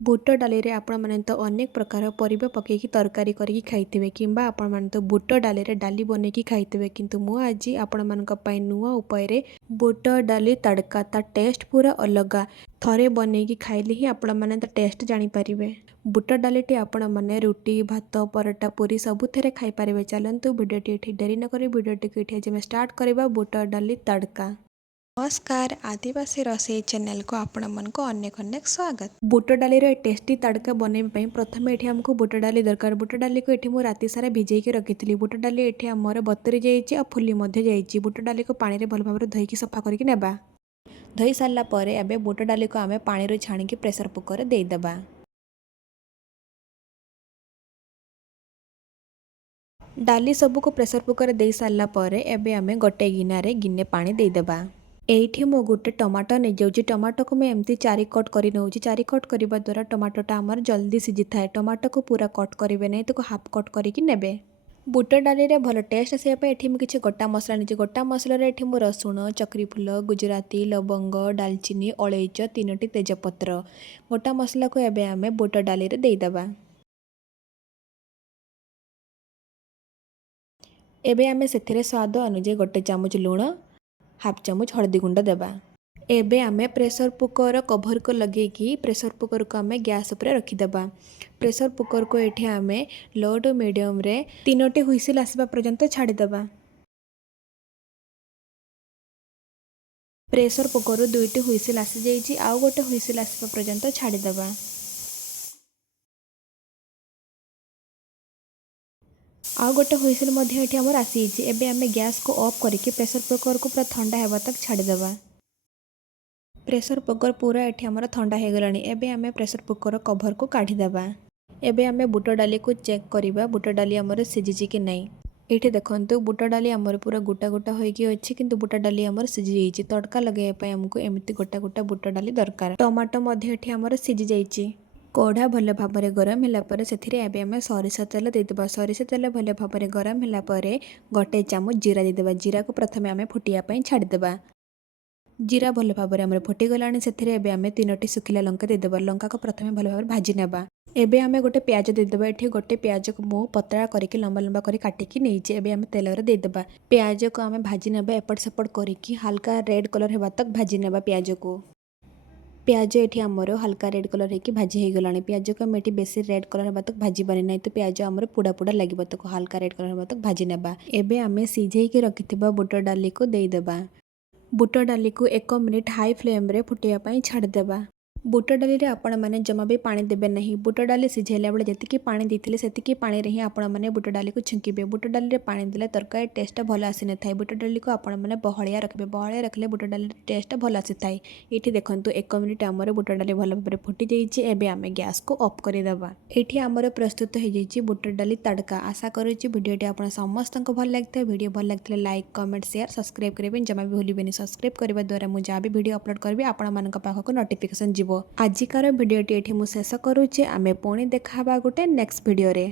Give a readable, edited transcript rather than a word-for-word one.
बुट डाली रे आपण माने तो अनेक प्रकार परिबा पकेकी तरकारी करिकी खाइथिबे किंबा आपण माने तो बुट डाली रे डाली बनेकी खाइथिबे किंतु मु आज आपण मानक पई नुवा उपाय रे बुट डाली तड़का ता टेस्ट पूरा अलगा थरे बनेकी खाइले ही आपण माने ता टेस्ट जानि परिबे। बुट डालीटी आपण माने रुटी भात परोटा पूरी सबुथेरे खाइ परिबे। चलंतु वीडियोटी एठी डेरी न करी वीडियोटी को एठी जे स्टार्ट करबा बुट डाली तड़का। नमस्कार आदिवासी रसोई चैनल को आपण मन को अनेक अनेक स्वागत। बुट डाली रे टेस्टी तड़का बनैबा प्रथम एठी हमको बुट डाली दरकार। बुट डाली को एठी मु राति सारा भिजेई के रखिथिली। बुट डाली एठी हमर बतरी जाईची आ फुली मध्ये जाईची। बुट डाली को पानी रे भल भाबरे धोई के सफा करके नेबा। धोई सारला परे एबे बुट डाली को आमे पानी रे छाणी के प्रेशर कुकर रे देई देबा। डाली सबू को प्रेशर कुकर दे सारला परे एबे आमे गोटे गिन्ने पानी देई देबा। एठी मो गोटे टमाटो नहीं जाऊँगी। टमाटो को मैं एमती 4 कट कर नौ। 4 कट करने द्वारा टमाटोटा आमर जल्दी सीझी थाए। टमाटो को पूरा कट करेंगे नहीं तो हाफ कट करके नेबे। बुट डाली रे भल टेस्ट आसापे एठी मु किछि गोटा मसला नहीं। गोटा मसला रे एठी मु रसुण चक्री फूल गुजराती लवंग दालचीनी अलैच 3टी तेजपत्र गोटा मसला को एबे आमे बुट डाली रे देई देबा। एबे आमे सेथिरे स्वाद अनुसार गोटे चामच लूण हाफ चामच हल्दी गुंड देबा। एबे आमे प्रेशर कुकर कभर को लगेगी प्रेशर कुकर को आमे गैस उपरे रखिदेबा। प्रेशर कुकर को एठी आमे लो टू मीडियम रे 3टी हुइसिल आसबा पर्यंत छाड़ीदेबा। प्रेशर कुकर 2टी हुइसिल आसी जाइछि आउ गोटे हुइसिल आसबा पर्यंत छाड़ीदेबा। आउ गोटे हुइसिल मध्ये एठी हमर आसी जाइछि। एबे आमे गैस को ऑफ करके प्रेशर कुकर को पूरा ठंडा हेबा तक छाड़ीदेबा। प्रेशर कुकर पूरा एठी हमर ठंडा हो गलानी। एबे आमे प्रेशर कुकर कभर को काढ़ी देबा। एबे आमे बुट डाली को चेक करिबा बुट डाली हमर सिझिछि कि नहीं। एठी देखंतु बुट डाली हमर पूरा गोटा गोटा होइकी अछि किंतु बुट डाली हमर सिझि जाइछि। तड़का लगाइबा पय हमको एमिति गोटा गोटा बुट डाली दरकार। टमाटो मध्ये एठी हमर सिझि जाइछि। कोढ़ा भले भाबरे गरम होला परे सेथिरे एबे आमे सरिषा तेल देइ देबा। सरिषा तेल भले भाबरे गरम होला परे गोटे चामच जीरा देइ देबा। जीरा को प्रथमे आमे फुटिया पय छाडी देबा। जीरा भल भाव में फुटीगला से आमे 3टी सुखिला लंका देदेबा। लंका को प्रथमे भल भाव भाजी नेबा। एबे आमे गोटे प्याज देदेबा। एठी गोटे प्याज को मु पतला करके लंबा लंबा कर काटिकी नहींचे। एबे आमे तेल रे देदेबा। प्याज को आमे भाजी नेबा एपट सेपट करके हल्का रेड कलर हेबा तक भाजी नेबा प्याज को। प्याज एठी हमरो हल्का रेड कलर हेकी भाजी हो गलानी। प्याज को आमे एठी बेसी रेड कलर हेबा तक भाजी बने नहीं तो प्याज हमरो पुडा पुडा लागिबो तक हल्का रेड कलर हेबा तक भाजी नेबा। एबे आमे सिझेई के रखिथिबा बुट डाली को देई देबा। बुट डाली को 1 मिनिट हाई फ्लेम रे फुटिया पई छाड़ देबा। बुट डाली रे आपण माने जमा भी पानी देबे नहीं। बुट डाली सिझेला बेले जतिकी पानी देथिले सेतिकी पानी रे ही आपण माने बुट डाली को छिंकीबे। बुट डाली रे पानी देले तरकारी टेस्ट भल आसी न थाई। बुट डाली को आपण माने बहलिया रखबे। बहलिया रखले बुट डाली टेस्ट भल आसी थाई। एठी देखंतु 1 मिनिट हमर बुट डाली भल भाबरे फुटी जाईछि। एबे आमे गैस को ऑफ करि देबा। एठी हमर प्रस्तुत हो जाईछि बुट डाली तड़का। आशा करूछि वीडियोटी आपण समस्त को भल लागथे। वीडियो भल लागथले लाइक कमेंट शेयर सब्सक्राइब करिबेन जमा भी भूलिबेनी। सब्सक्राइब करबा द्वारा मु जा भी वीडियो अपलोड करबी आपण मानक पाखको नोटिफिकेशन जिवो। आजिकार वीडियोटी एठी मु शेष करूछि। आमे पुणी देखा गोटे नेक्स्ट वीडियो रे।